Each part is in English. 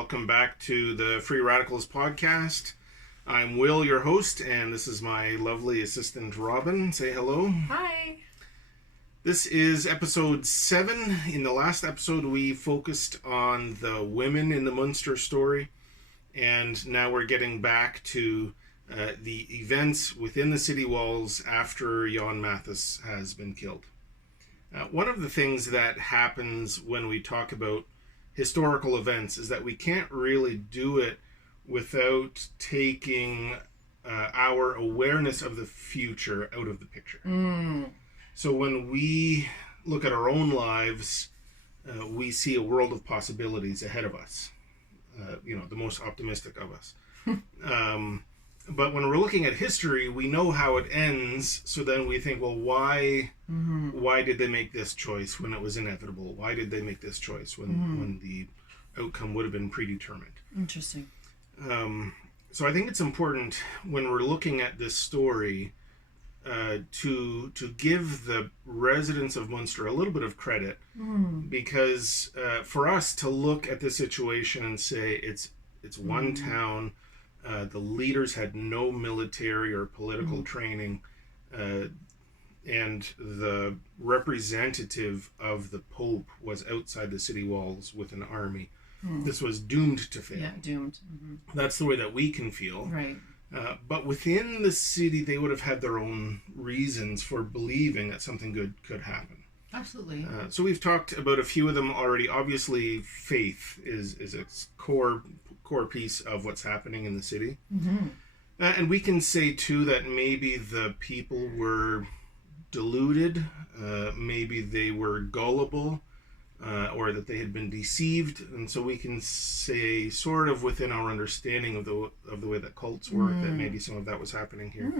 Welcome back to the Free Radicals podcast. I'm Will, your host, and this is my lovely assistant, Robin. Say hello. Hi. This is episode 7. In the last episode, we focused on the women in the Münster story, and now we're getting back to the events within the city walls after Jan Matthjs has been killed. One of the things that happens when we talk about historical events is that we can't really do it without taking our awareness of the future out of the picture. So when we look at our own lives, we see a world of possibilities ahead of us. The most optimistic of us. But when we're looking at history, we know how it ends. So then we think, well, why did they make this choice when it was inevitable? Why did they make this choice when the outcome would have been predetermined? Interesting. So I think it's important when we're looking at this story to give the residents of Münster a little bit of credit, because for us to look at the situation and say it's one town. The leaders had no military or political training, and the representative of the Pope was outside the city walls with an army. This was doomed to fail. Yeah, doomed. That's the way that we can feel. Right. But within the city, they would have had their own reasons for believing that something good could happen. Absolutely. So we've talked about a few of them already. Obviously, faith is a core piece of what's happening in the city. And we can say too that maybe the people were deluded, maybe they were gullible, or that they had been deceived, and so we can say, sort of within our understanding of the way that cults work, that maybe some of that was happening here.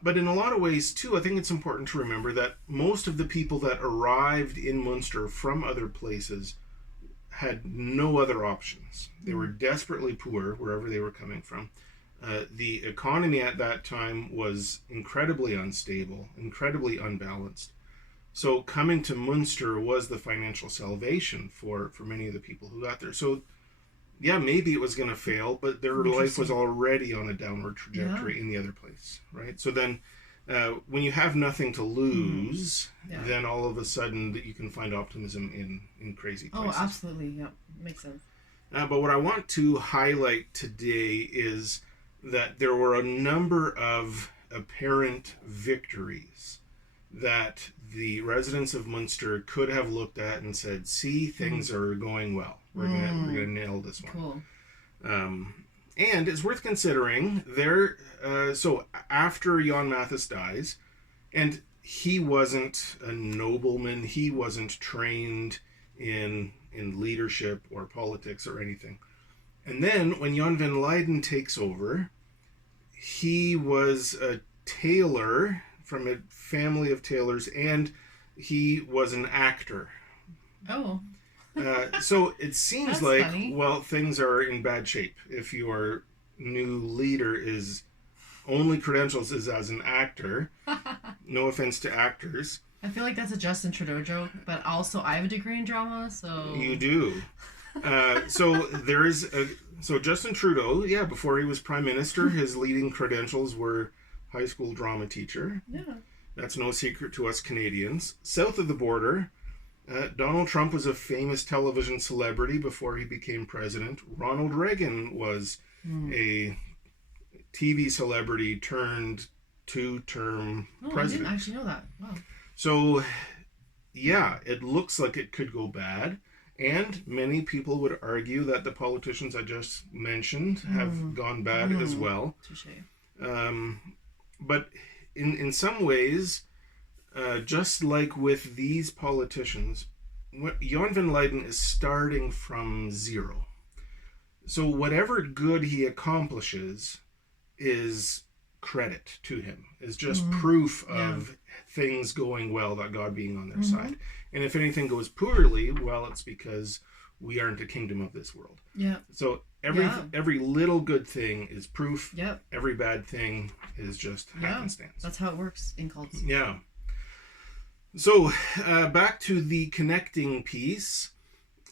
But in a lot of ways too, I think it's important to remember that most of the people that arrived in Münster from other places had no other options. They were desperately poor wherever they were coming from. The economy at that time was incredibly unstable, incredibly unbalanced. So coming to Münster was the financial salvation for many of the people who got there. So yeah, maybe it was going to fail, but their life was already on a downward trajectory in the other place, right? So then when you have nothing to lose, then all of a sudden you can find optimism in crazy places. Oh, absolutely. Yeah, makes sense. But what I want to highlight today is that there were a number of apparent victories that the residents of Münster could have looked at and said, see, things are going well. We're gonna nail this one. Cool. And it's worth considering so after Jan Matthjs dies, and he wasn't a nobleman, he wasn't trained in leadership or politics or anything. And then when Jan van Leiden takes over, he was a tailor from a family of tailors, and he was an actor. Oh. So it seems That's like, funny. well, things are in bad shape if your new leader is only credentials is as an actor. No offense to actors. I feel like that's a Justin Trudeau joke, but also I have a degree in drama, so... You do. So Justin Trudeau, before he was Prime Minister, his leading credentials were high school drama teacher. Yeah. That's no secret to us Canadians. South of the border, Donald Trump was a famous television celebrity before he became president. Ronald Reagan was a TV celebrity turned two-term president. I didn't actually know that. Wow. So, yeah, it looks like it could go bad. And many people would argue that the politicians I just mentioned have gone bad as well. Touché. But in some ways, just like with these politicians, Jan van Leiden is starting from zero. So whatever good he accomplishes is credit to him, is just proof of things going well, that God being on their side. And if anything goes poorly, well, it's because we aren't a kingdom of this world. Yeah. So every little good thing is proof. Yep. Every bad thing is just happenstance. That's how it works in cults. Yeah. So back to the connecting piece.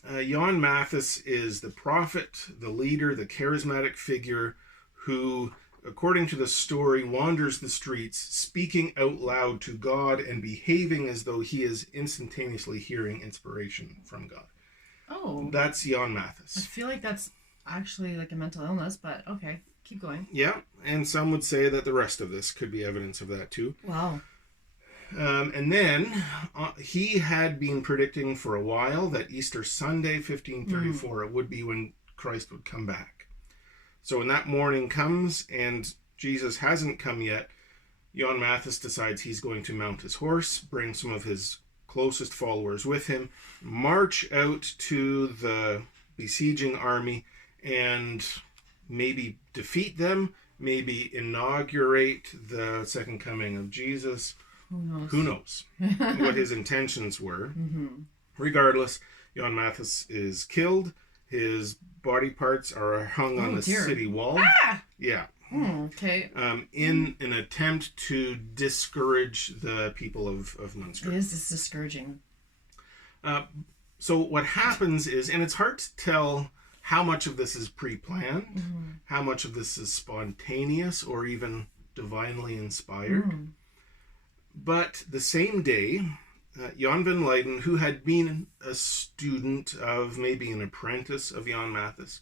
Jan Matthjs is the prophet, the leader, the charismatic figure who, according to the story, wanders the streets, speaking out loud to God and behaving as though he is instantaneously hearing inspiration from God. Oh. That's Jan I Matthjs. feel like that's actually like a mental illness, but okay, keep going. Yeah, and some would say that the rest of this could be evidence of that too. Wow. And then he had been predicting for a while that Easter Sunday, 1534, it would be when Christ would come back. So when that morning comes and Jesus hasn't come yet, Jan Matthjs decides he's going to mount his horse, bring some of his closest followers with him, march out to the besieging army, and maybe defeat them, maybe inaugurate the second coming of Jesus. Who knows what his intentions were. Mm-hmm. Regardless, Jan Matthjs is killed. His body parts are hung on the city wall. Ah! Yeah. Okay. In an attempt to discourage the people of Münster. It is discouraging. So what happens is, and it's hard to tell how much of this is pre-planned, how much of this is spontaneous or even divinely inspired. But the same day, Jan van Leiden, who had been a student of, maybe an apprentice of Jan Matthjs,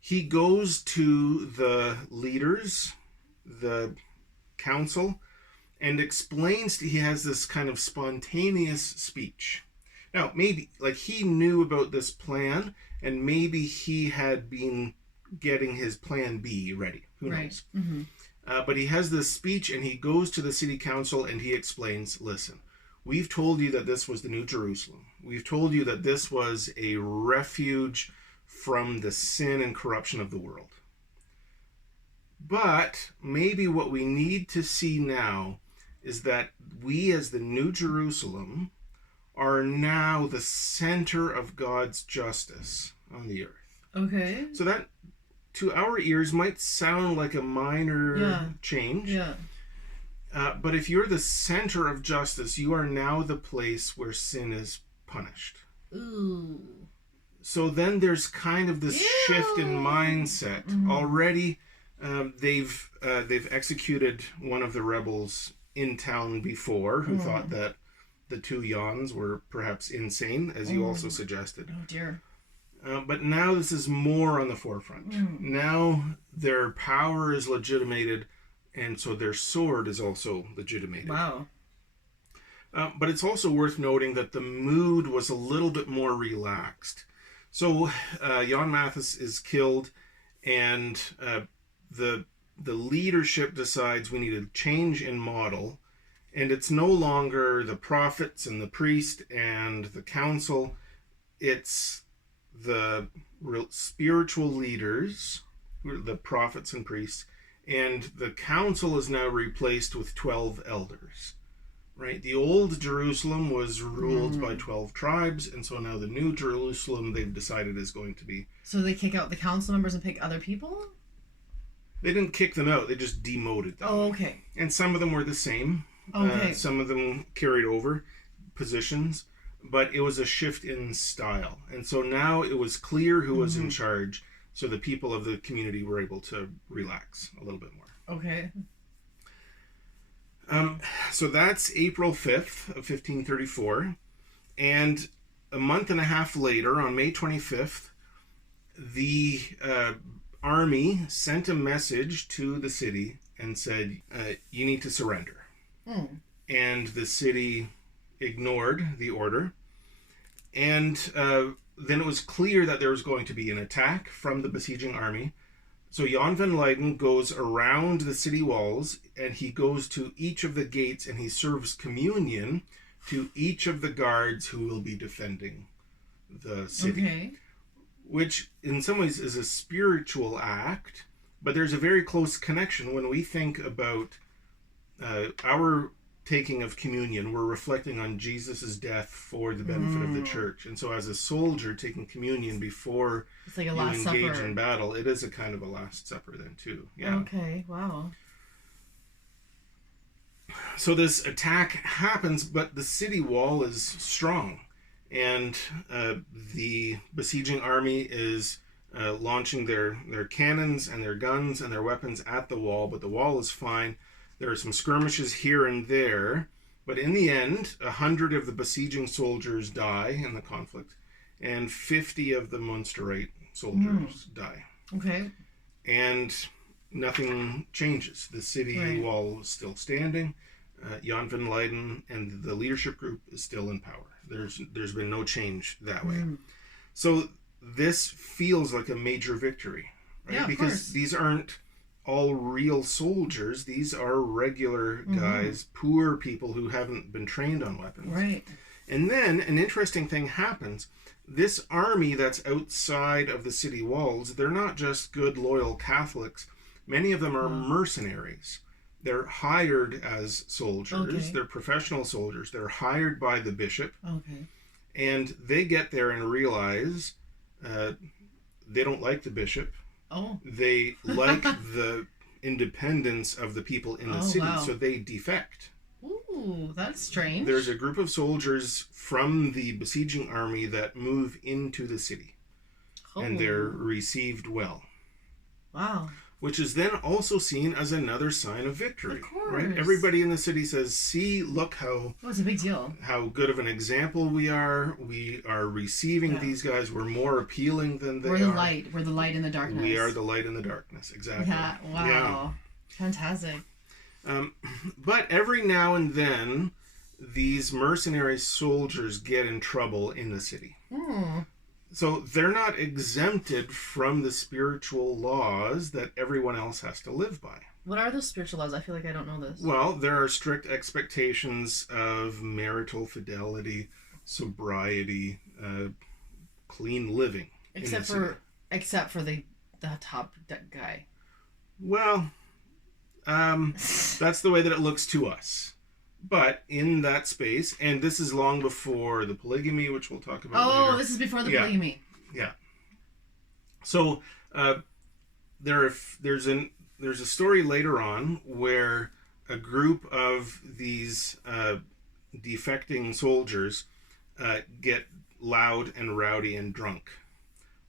he goes to the leaders, the council, and explains he has this kind of spontaneous speech. Now, maybe, like, he knew about this plan, and maybe he had been getting his plan B ready. Who knows? Mm-hmm. But he has this speech, and he goes to the city council, and he explains, listen, we've told you that this was the New Jerusalem. We've told you that this was a refuge from the sin and corruption of the world. But maybe what we need to see now is that we, as the New Jerusalem, are now the center of God's justice on the earth. Okay. So that, to our ears, might sound like a minor change. Yeah. But if you're the center of justice, you are now the place where sin is punished. Ooh. So then there's kind of this shift in mindset. Already, they've executed one of the rebels in town before, who thought that the two Jans were perhaps insane, as you also suggested. Oh dear. But now this is more on the forefront. Now their power is legitimated, and so their sword is also legitimated. Wow. But it's also worth noting that the mood was a little bit more relaxed. So Jan Matthjs is killed, and the leadership decides we need a change in model, and it's no longer the prophets and the priest and the council. It's the spiritual leaders, the prophets and priests, and the council is now replaced with 12 elders. Right? The old Jerusalem was ruled by 12 tribes, and so now the new Jerusalem, they've decided, is going to be... So they kick out the council members and pick other people? They didn't kick them out, they just demoted them. Oh, okay. And some of them were the same. Okay. Some of them carried over positions, but it was a shift in style. And so now it was clear who was in charge, so the people of the community were able to relax a little bit more. Okay. So that's April 5th of 1534. And a month and a half later, on May 25th, the army sent a message to the city and said, you need to surrender. And the city ignored the order. And then it was clear that there was going to be an attack from the besieging army. So Jan van Leiden goes around the city walls, and he goes to each of the gates, and he serves communion to each of the guards who will be defending the city. Okay. Which in some ways is a spiritual act, but there's a very close connection. When we think about our taking of communion, we're reflecting on Jesus' death for the benefit of the church. And so as a soldier taking communion before It's like a you Last engage Supper. in battle, it is a kind of a Last Supper then too. Yeah. Okay, wow. So this attack happens, but the city wall is strong. and the besieging army is launching their cannons and their guns and their weapons at the wall, but the wall is fine. There are some skirmishes here and there, but in the end, 100 of the besieging soldiers die in the conflict, and 50 of the Münsterite soldiers die. Okay. And nothing changes. The city wall is still standing. Jan van Leiden and the leadership group is still in power. There's been no change that way. So this feels like a major victory, right? Yeah, because these aren't all real soldiers. These are regular guys, poor people who haven't been trained on weapons. Right. And then an interesting thing happens. This army that's outside of the city walls, they're not just good, loyal Catholics. Many of them are mercenaries. They're hired as soldiers. Okay. They're professional soldiers. They're hired by the bishop. Okay. And they get there and realize they don't like the bishop. Oh. They like the independence of the people in the city, so they defect. Ooh, that's strange. There's a group of soldiers from the besieging army that move into the city. And they're received well. Wow. Which is then also seen as another sign of victory. Of course. Right? Everybody in the city says, see, look it's a big deal. how good of an example we are. We are receiving these guys. We're more appealing than they are. We're the light. We're the light in the darkness. We are the light in the darkness. Exactly. Yeah. Wow. Yeah. Fantastic. But every now and then, these mercenary soldiers get in trouble in the city. So they're not exempted from the spiritual laws that everyone else has to live by. What are those spiritual laws? I feel like I don't know this. Well, there are strict expectations of marital fidelity, sobriety, clean living. Except for the top guy. Well, that's the way that it looks to us. But in that space, and this is long before the polygamy, which we'll talk about later. Oh, this is before the polygamy. Yeah. So there's a story later on where a group of these defecting soldiers get loud and rowdy and drunk.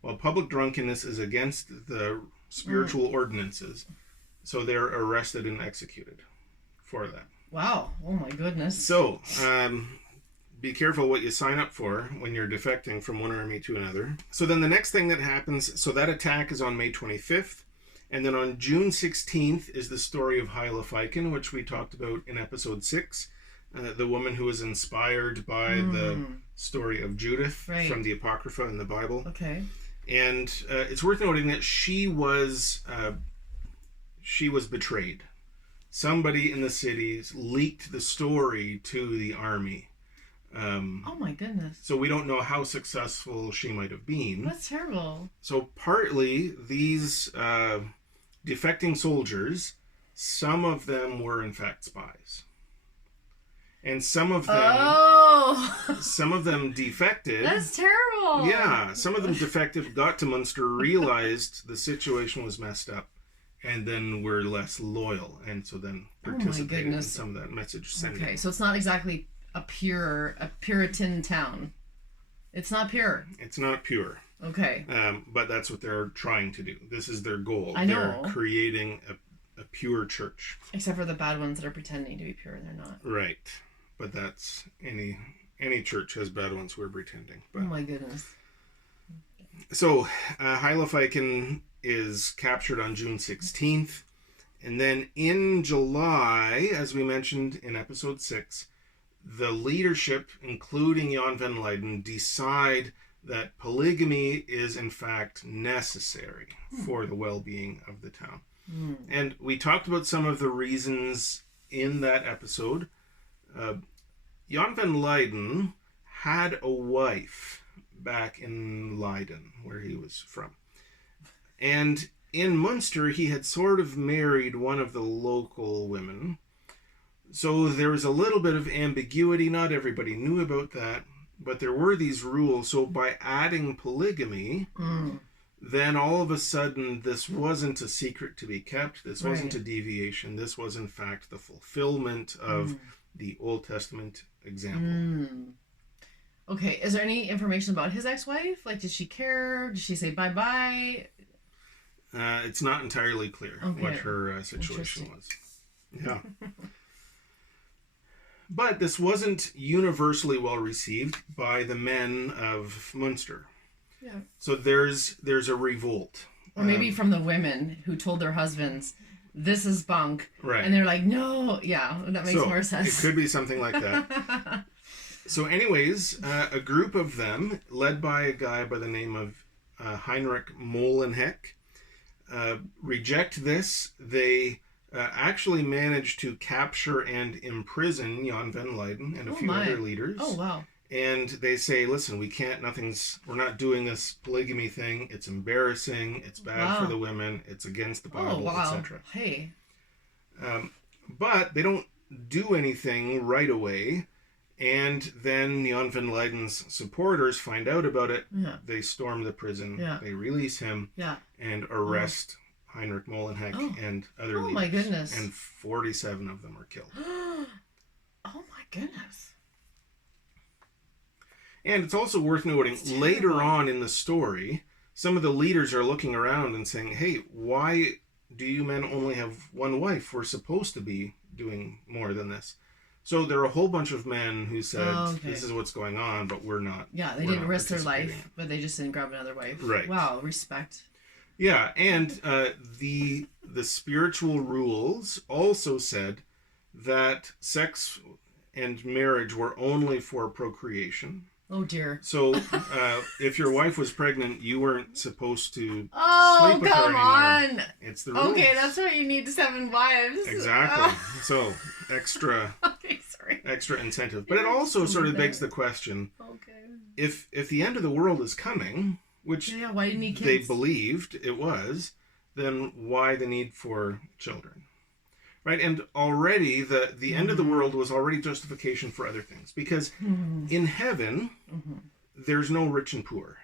Well, public drunkenness is against the spiritual ordinances, so they're arrested and executed for that. Wow. Oh my goodness. So, be careful what you sign up for when you're defecting from one army to another. So then the next thing that happens, so that attack is on May 25th. And then on June 16th is the story of Heilefeiken, which we talked about in episode 6. The woman who was inspired by the story of Judith from the Apocrypha in the Bible. Okay. And it's worth noting that she was betrayed. Somebody in the city leaked the story to the army. Oh my goodness. So we don't know how successful she might have been. That's terrible. So partly these defecting soldiers, some of them were in fact spies. And some of them defected. That's terrible. Yeah, some of them defected, got to Münster, realized the situation was messed up, and then were less loyal, and so then participated in some of that message sending. Okay, so it's not exactly a Puritan town. It's not pure. It's not pure. Okay. But that's what they're trying to do. This is their goal. I know. They're creating a pure church. Except for the bad ones that are pretending to be pure, they're not. Right. But that's any church has bad ones who are pretending. But, oh my goodness. So Heilefeiken is captured on June 16th. And then in July, as we mentioned in episode 6, the leadership, including Jan van Leiden, decide that polygamy is in fact necessary for the well-being of the town. And we talked about some of the reasons in that episode. Jan van Leiden had a wife back in Leiden, where he was from. And in Münster, he had sort of married one of the local women. So there was a little bit of ambiguity. Not everybody knew about that, but there were these rules. So by adding polygamy, then all of a sudden this wasn't a secret to be kept. This wasn't a deviation. This was in fact the fulfillment of the Old Testament example. Okay, is there any information about his ex-wife? Like, did she care? Did she say bye-bye? It's not entirely clear what her situation was. Yeah. But this wasn't universally well received by the men of Münster. Yeah. So there's a revolt. Or maybe from the women who told their husbands, this is bunk. Right. And they're like, no. Yeah, that makes more sense. It could be something like that. So anyways, a group of them, led by a guy by the name of Heinrich Molenheck, reject this. They actually managed to capture and imprison Jan van Leiden and a few other leaders. Oh, wow. And they say, listen, we're not doing this polygamy thing. It's embarrassing. It's bad for the women. It's against the Bible, etc. Hey. But they don't do anything right away. And then Jan van Leiden's supporters find out about it. Yeah. They storm the prison. Yeah. They release him. Yeah. And arrest Heinrich Molenheck and other leaders. Oh, my goodness. And 47 of them are killed. Oh, my goodness. And it's also worth noting, later on in the story, some of the leaders are looking around and saying, hey, why do you men only have one wife? We're supposed to be doing more than this. So there are a whole bunch of men who said, this is what's going on, but we're not. Yeah, they didn't risk their life, but they just didn't grab another wife. Right. Wow, respect. Yeah, and the spiritual rules also said that sex and marriage were only for procreation. Oh, dear. So if your wife was pregnant, you weren't supposed to sleep with her anymore. On. It's the rules. Okay, that's why you need 7 wives. Exactly. So extra incentive. But it also sort of begs the question, if the end of the world is coming, which why didn't he they believed it was, then why the need for children? Right, and already the end of the world was already justification for other things. Because in heaven, there's no rich and poor.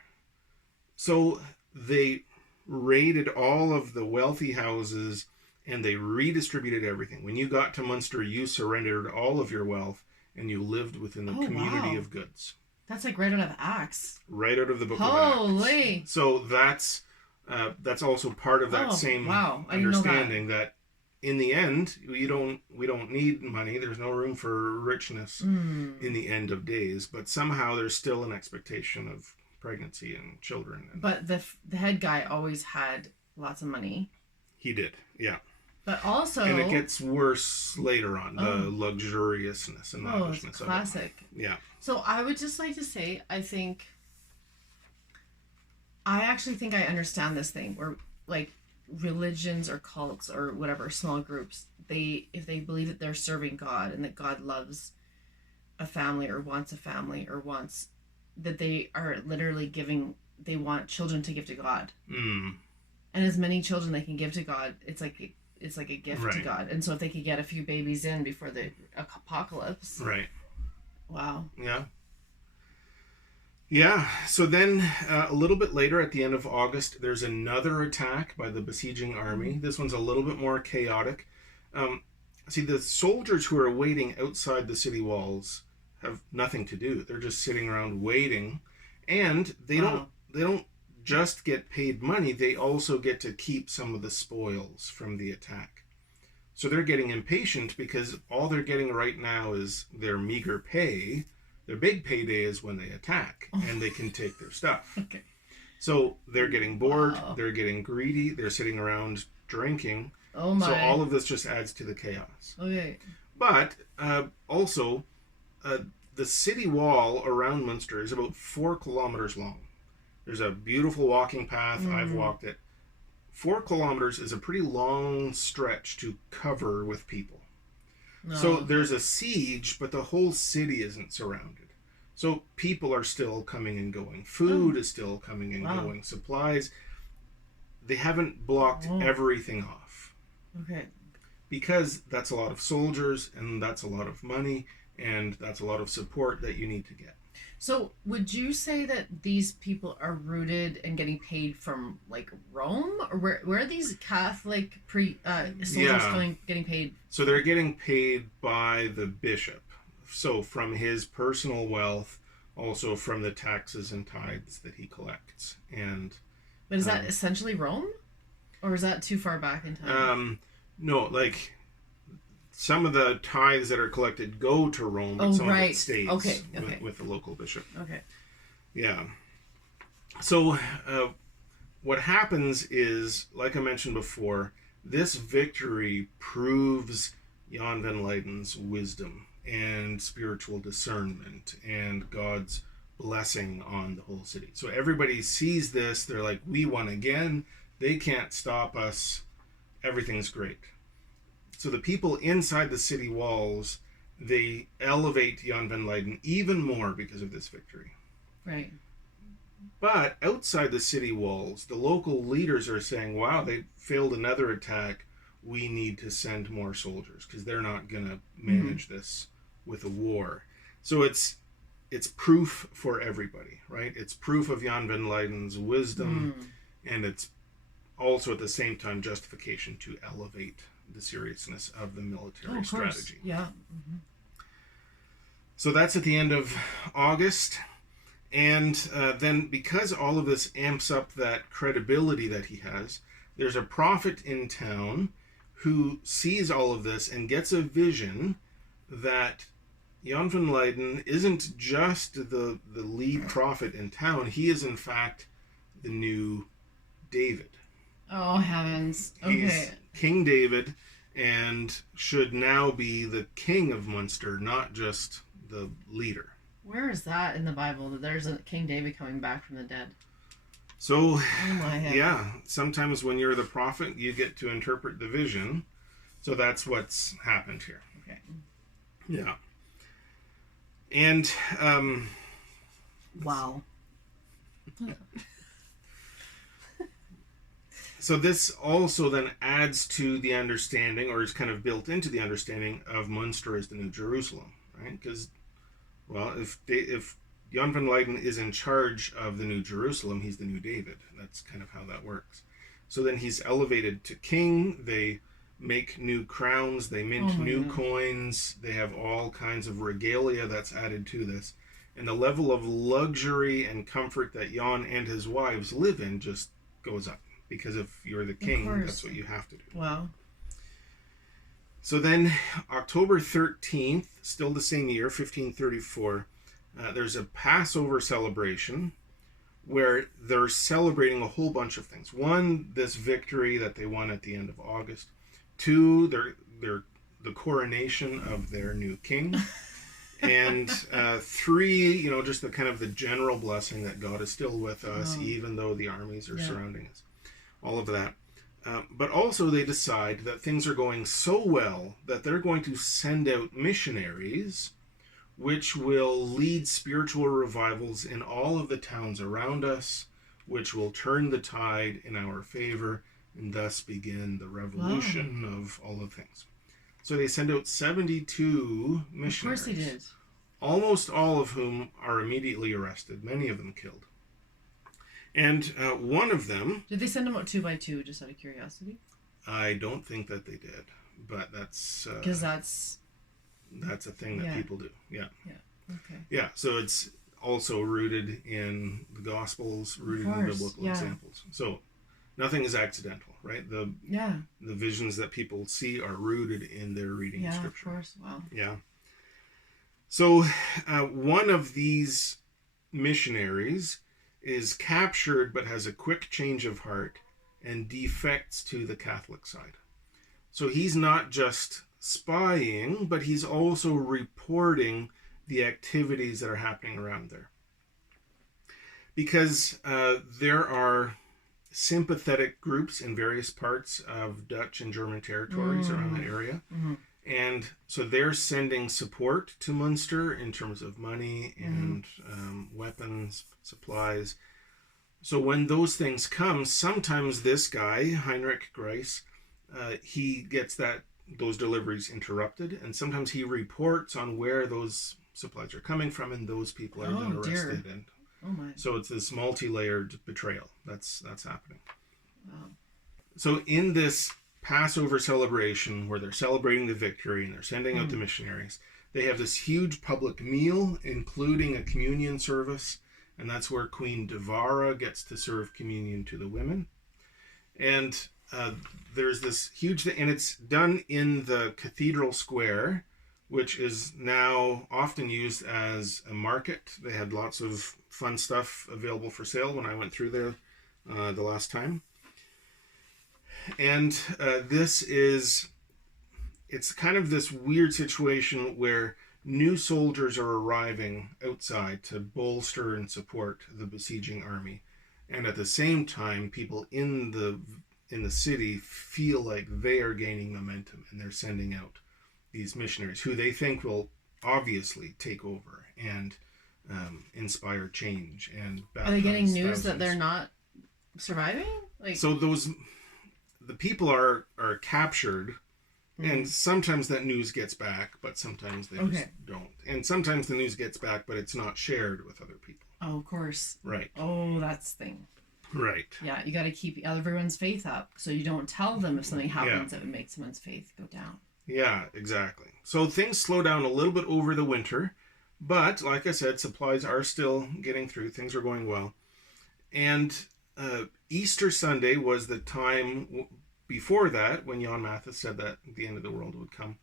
So they raided all of the wealthy houses and they redistributed everything. When you got to Münster, you surrendered all of your wealth and you lived within the community of goods. That's like right out of Acts. Right out of the book of Acts. Holy! So that's also part of that same understanding that in the end, we don't need money. There's no room for richness in the end of days. But somehow there's still an expectation of pregnancy and children. But the head guy always had lots of money. He did, yeah. But also... And it gets worse later on, the luxuriousness and lavishness of it. Classic. Yeah. So I would just like to say, I actually think I understand this thing where, like, religions or cults or whatever small groups, if they believe that they're serving God and that God loves a family or wants that they are literally they want children to give to God, and as many children they can give to God, it's like a gift to God. And so if they could get a few babies in before the apocalypse, right? Wow. Yeah, so then a little bit later at the end of August, there's another attack by the besieging army. This one's a little bit more chaotic. See, the soldiers who are waiting outside the city walls have nothing to do. They're just sitting around waiting. And they don't just get paid money, they also get to keep some of the spoils from the attack. So they're getting impatient because all they're getting right now is their meager pay. Their big payday is when they attack, and they can take their stuff. Okay. So they're getting bored, they're getting greedy, they're sitting around drinking. Oh my. So all of this just adds to the chaos. Okay. But also, the city wall around Münster is about 4 kilometers long. There's a beautiful walking path. I've walked it. 4 kilometers is a pretty long stretch to cover with people. So there's a siege, but the whole city isn't surrounded. So people are still coming and going. Food is still coming and going. Supplies. They haven't blocked everything off. Okay. Because that's a lot of soldiers, and that's a lot of money, and that's a lot of support that you need to get. So would you say that these people are rooted and getting paid from, like, Rome? Or where are these Catholic soldiers getting paid? So they're getting paid by the bishop. So from his personal wealth also from the taxes and tithes that he collects. And but is that essentially Rome, or is that too far back in time? No, like some of the tithes that are collected go to Rome, but some of it stays with the local bishop. Okay. Yeah. So what happens is, like I mentioned before, this victory proves Jan van Leiden's wisdom and spiritual discernment and God's blessing on the whole city. So everybody sees this. They're like, we won again. They can't stop us. Everything's great. So the people inside the city walls, they elevate Jan van Leiden even more because of this victory. Right. But outside the city walls, the local leaders are saying, wow, they failed another attack. We need to send more soldiers because they're not going to manage this with a war. So it's proof for everybody, right? It's proof of Jan van Leiden's wisdom, and it's also at the same time justification to elevate the seriousness of the military strategy. Yeah. So that's at the end of August. And then because all of this amps up that credibility that he has, there's a prophet in town who sees all of this and gets a vision that Jan van Leiden isn't just the lead prophet in town. He is, in fact, the new David. Oh, heavens. Okay. He's King David and should now be the king of Münster, not just the leader. Where is that in the Bible, that there's a King David coming back from the dead? So, yeah, sometimes when you're the prophet, you get to interpret the vision. So that's what's happened here. Okay. Yeah. And, wow. So this also then adds to the understanding, or is kind of built into the understanding of Münster as the New Jerusalem, right? Because, well, if Jan van Leiden is in charge of the New Jerusalem, he's the new David. That's kind of how that works. So then he's elevated to king. They make new crowns. They mint new coins. They have all kinds of regalia that's added to this. And the level of luxury and comfort that Jan and his wives live in just goes up. Because if you're the king, that's what you have to do. Wow. So then, October 13th, still the same year, 1534, there's a Passover celebration where they're celebrating a whole bunch of things. One, this victory that they won at the end of August. Two, the coronation of their new king. And three, just the kind of the general blessing that God is still with us, even though the armies are surrounding us. All of that. But also they decide that things are going so well that they're going to send out missionaries which will lead spiritual revivals in all of the towns around us, which will turn the tide in our favor and thus begin the revolution of all of things. So they send out 72 missionaries. Of course they did. Almost all of whom are immediately arrested, many of them killed. And one of them... Did they send them out 2 by 2, just out of curiosity? I don't think that they did, but that's... Because that's a thing that people do, yeah. Yeah, okay. Yeah, so it's also rooted in the Gospels, rooted in biblical examples. So nothing is accidental, right? The visions that people see are rooted in their reading of Scripture. Yeah, of course, wow. Yeah. So one of these missionaries is captured but has a quick change of heart and defects to the Catholic side. So he's not just spying, but he's also reporting the activities that are happening around there. Because there are sympathetic groups in various parts of Dutch and German territories around that area. Mm-hmm. And so they're sending support to Münster in terms of money and weapons, supplies. So when those things come, sometimes this guy, Heinrich Grice, he gets those deliveries interrupted, and sometimes he reports on where those supplies are coming from, and those people are then arrested. And so it's this multi-layered betrayal that's happening. Wow. So in this Passover celebration where they're celebrating the victory and they're sending out the missionaries, They have this huge public meal, including a communion service, and that's where Queen Devara gets to serve communion to the women. And there's this huge thing, and it's done in the Cathedral Square, which is now often used as a market. They had lots of fun stuff available for sale when I went through there the last time. And it's kind of this weird situation where new soldiers are arriving outside to bolster and support the besieging army. And at the same time, people in the city feel like they are gaining momentum, and they're sending out these missionaries who they think will obviously take over and inspire change and baptize. Are they getting news thousands. that they're not surviving? So the people are captured, and sometimes that news gets back, but sometimes they just don't. And sometimes the news gets back, but it's not shared with other people. Oh, of course. Right. Oh, that's the thing. Right. Yeah, you got to keep everyone's faith up, so you don't tell them if something happens that would make someone's faith go down. Yeah, exactly. So things slow down a little bit over the winter, but like I said, supplies are still getting through. Things are going well. And Easter Sunday was the time before that when Jan Matthjs said that the end of the world would come.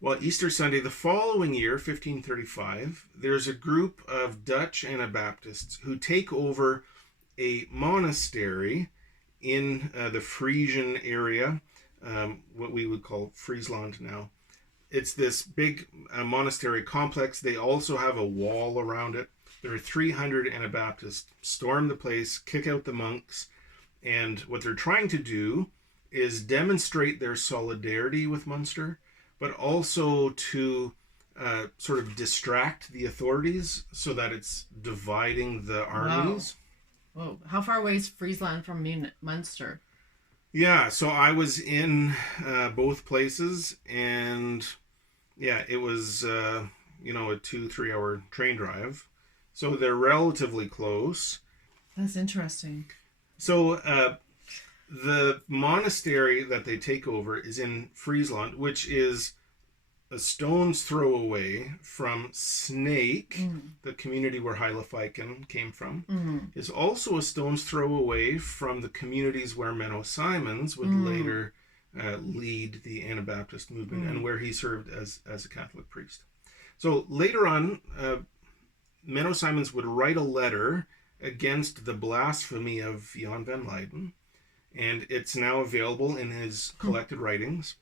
Well, Easter Sunday, the following year, 1535, there's a group of Dutch Anabaptists who take over a monastery in the Frisian area, what we would call Friesland now. It's this big monastery complex. They also have a wall around it. There are 300 Anabaptists storm the place, kick out the monks, and what they're trying to do is demonstrate their solidarity with Münster, but also to sort of distract the authorities so that it's dividing the armies. Whoa. How far away is Friesland from Münster? Yeah, so I was in both places, and yeah, it was, a 2-3 hour train drive. So they're relatively close. That's interesting. So the monastery that they take over is in Friesland, which is a stone's throw away from Snake, the community where Heiligviken came from. Is also a stone's throw away from the communities where Menno Simons would later lead the Anabaptist movement and where he served as a Catholic priest. So later on, Menno Simons would write a letter against the blasphemy of Jan van Leiden, and it's now available in his collected writings.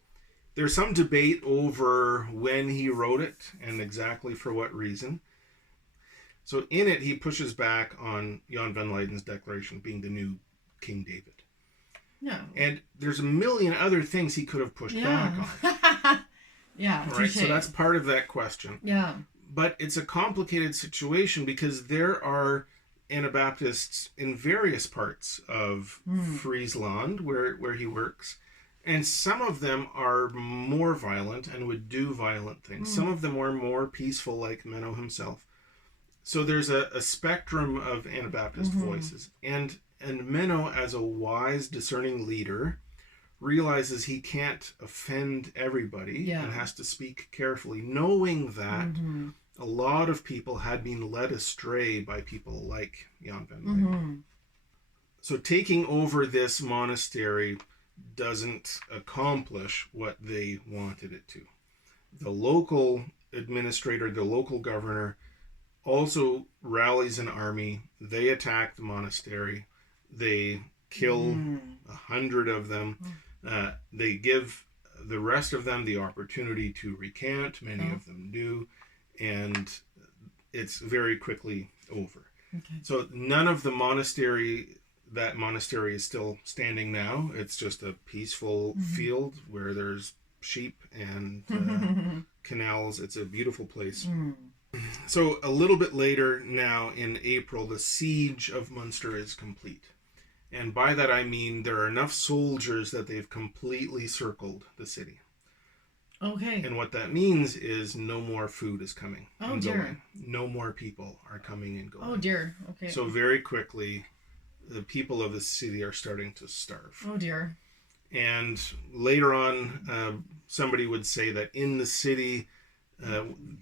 There's some debate over when he wrote it and exactly for what reason. So in it, he pushes back on Jan van Leiden's declaration being the new King David. No. And there's a million other things he could have pushed back on. Yeah. All right, so that's part of that question. Yeah. But it's a complicated situation because there are Anabaptists in various parts of Friesland where he works. And some of them are more violent and would do violent things. Some of them are more peaceful, like Menno himself. So there's a spectrum of Anabaptist voices. And Menno, as a wise, discerning leader, realizes he can't offend everybody and has to speak carefully, knowing that a lot of people had been led astray by people like Jan van Leiden. So taking over this monastery doesn't accomplish what they wanted it to. The local administrator, the local governor, also rallies an army. They attack the monastery. They kill 100 of them. They give the rest of them the opportunity to recant. Many of them do. And it's very quickly over. Okay. So none of the monastery is still standing now. It's just a peaceful field where there's sheep and canals. It's a beautiful place. So a little bit later now in April, the siege of Münster is complete. And by that I mean there are enough soldiers that they've completely circled the city. Okay. And what that means is no more food is coming. Oh, dear. Going. No more people are coming and going. Oh, dear. Okay. So very quickly, the people of the city are starting to starve. Oh, dear. And later on, somebody would say that in the city,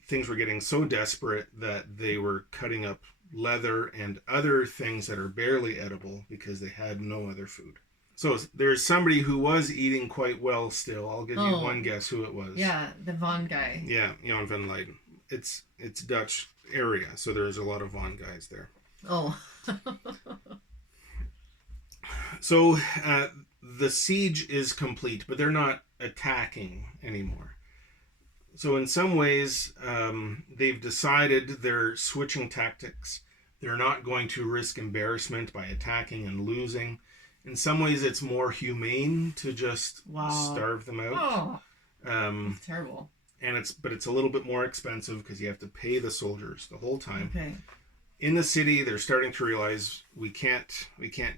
things were getting so desperate that they were cutting up leather and other things that are barely edible because they had no other food. So there's somebody who was eating quite well still. I'll give you one guess who it was. Yeah, the Von guy. Yeah, Jan van Leiden. It's Dutch area, so there's a lot of Von guys there. Oh. So the siege is complete, but they're not attacking anymore. So in some ways, they've decided they're switching tactics. They're not going to risk embarrassment by attacking and losing. In some ways, it's more humane to just starve them out. Oh, it's terrible. And it's a little bit more expensive because you have to pay the soldiers the whole time. Okay. In the city, they're starting to realize we can't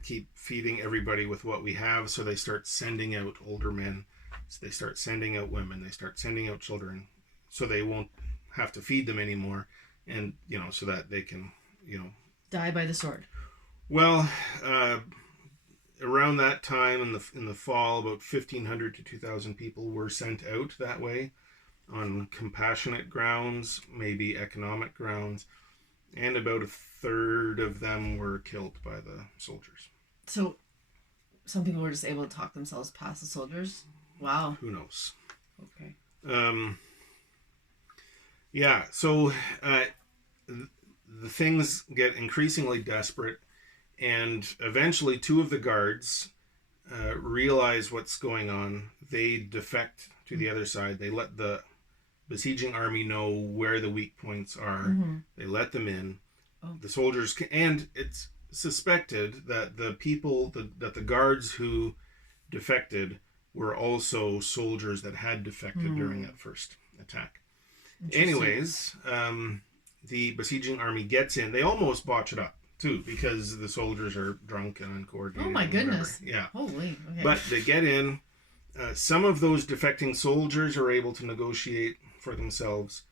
keep feeding everybody with what we have, so they start sending out older men. So they start sending out women. They start sending out children, so they won't have to feed them anymore, and so that they can die by the sword. Well, around that time in the fall, about 1,500 to 2,000 people were sent out that way, on compassionate grounds, maybe economic grounds. And about a third of them were killed by the soldiers. So, some people were just able to talk themselves past the soldiers? Wow. Who knows? Okay. Yeah, so the things get increasingly desperate, and eventually 2 of the guards realize what's going on. They defect to the other side. They let the besieging army know where the weak points are. Mm-hmm. They let them in. Oh. The soldiers and it's suspected that that the guards who defected were also soldiers that had defected during that first attack. Anyways, the besieging army gets in. They almost botch it up too because the soldiers are drunk and uncoordinated. Oh my goodness! Yeah. Holy. Okay. But they get in. Some of those defecting soldiers are able to negotiate for themselves,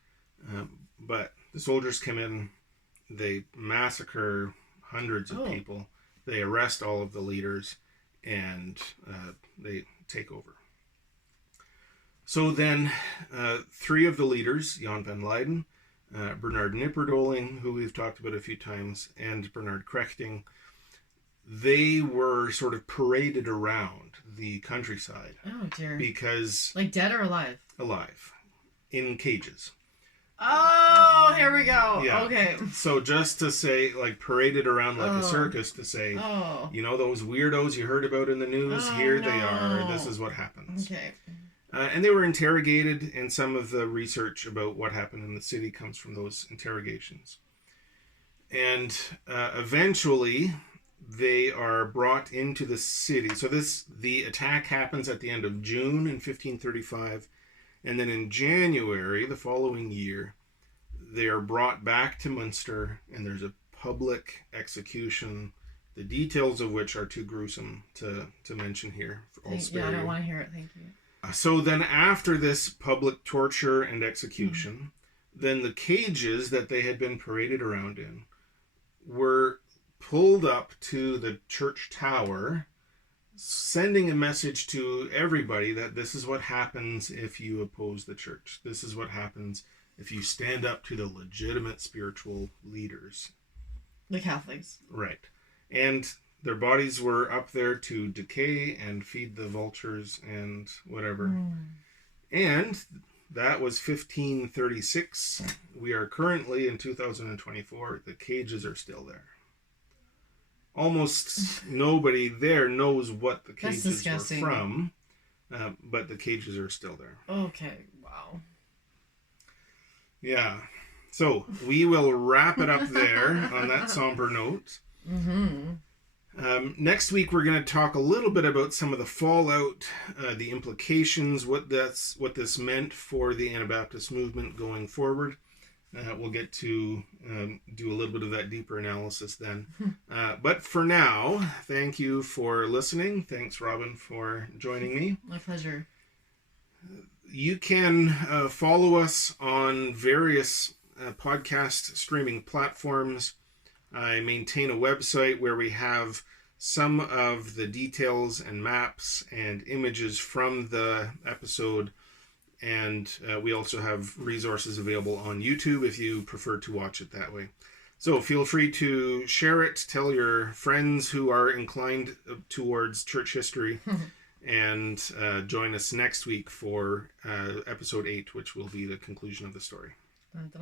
but the soldiers come in, they massacre hundreds of people, they arrest all of the leaders, and they take over. So then 3 of the leaders, Jan van Leiden, Bernard Knipperdoling, who we've talked about a few times, and Bernard Krechting, they were sort of paraded around the countryside. Oh dear. Because... Like dead or alive? Alive. In cages. Oh, here we go. Yeah. Okay. So just to say, like, paraded around like a circus to say, those weirdos you heard about in the news, here they are. This is what happens. Okay. And they were interrogated, and some of the research about what happened in the city comes from those interrogations. And eventually... they are brought into the city. So the attack happens at the end of June in 1535. And then in January, the following year, they are brought back to Münster, and there's a public execution, the details of which are too gruesome to mention here. I don't want to hear it. Thank you. So then after this public torture and execution, then the cages that they had been paraded around in were pulled up to the church tower, sending a message to everybody that this is what happens if you oppose the church. This is what happens if you stand up to the legitimate spiritual leaders. The Catholics. Right. And their bodies were up there to decay and feed the vultures and whatever. And that was 1536. We are currently in 2024. The cages are still there. Almost nobody there knows what the cages were from, but the cages are still there. Okay, wow. Yeah. So we will wrap it up there on that somber note. Next week we're going to talk a little bit about some of the fallout, the implications, what this meant for the Anabaptist movement going forward. We'll get to do a little bit of that deeper analysis then. But for now, thank you for listening. Thanks, Robin, for joining me. My pleasure. You can follow us on various podcast streaming platforms. I maintain a website where we have some of the details and maps and images from the episode And we also have resources available on YouTube if you prefer to watch it that way. So feel free to share it, tell your friends who are inclined towards church history, and join us next week for episode 8, which will be the conclusion of the story. Dun, dun, dun.